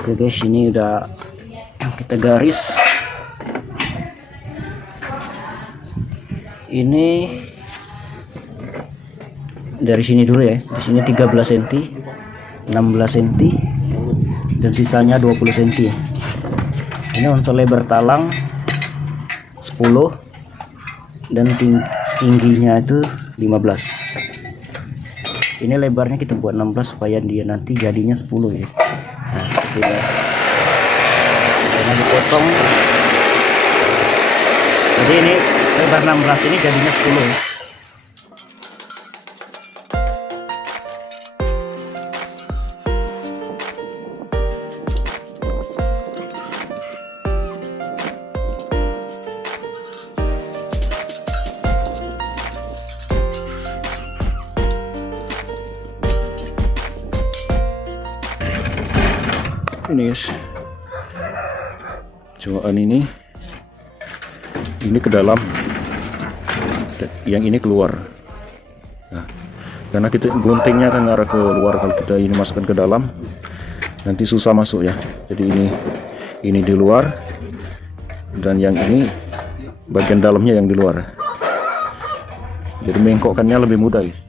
Oke guys, ini udah kita garis. Ini dari sini dulu ya. Di sini 13 cm, 16 cm, dan sisanya 20 cm. Ini untuk lebar talang 10 dan tingginya itu 15. Ini lebarnya kita buat 16 supaya dia nanti jadinya 10 ya. Nah, tidak jangan dipotong. Jadi ini lebar 16, ini jadinya 10 ya. Ini guys, cobaan ini ke dalam, yang ini keluar. Nah, karena kita guntingnya kan ngarah ke luar, kalau kita ini masukkan ke dalam nanti susah masuk ya. Jadi ini di luar, dan yang ini bagian dalamnya yang di luar, jadi mengkokkannya lebih mudah guys.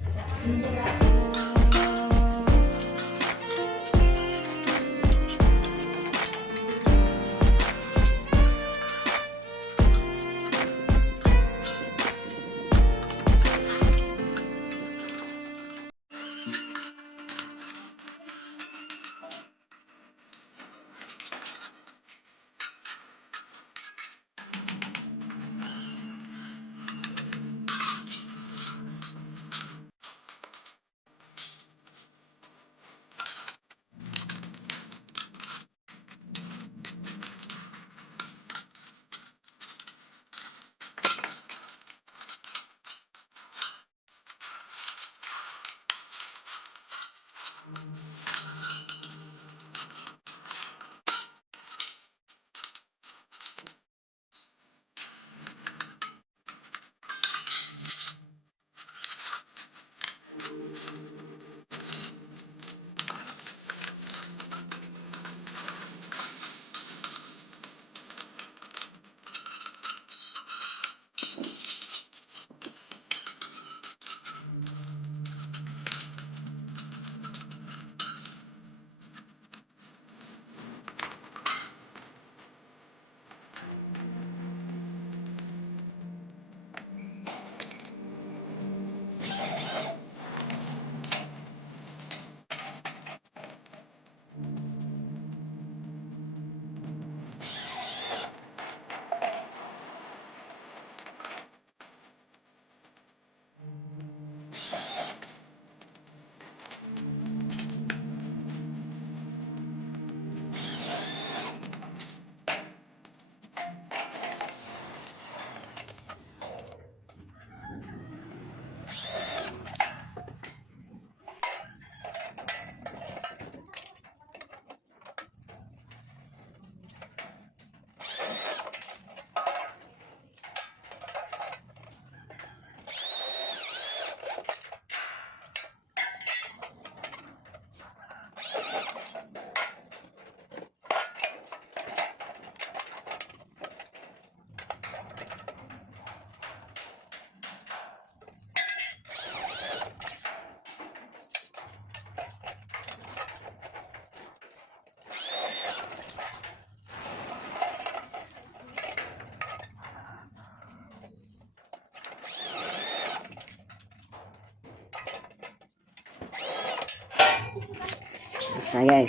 saya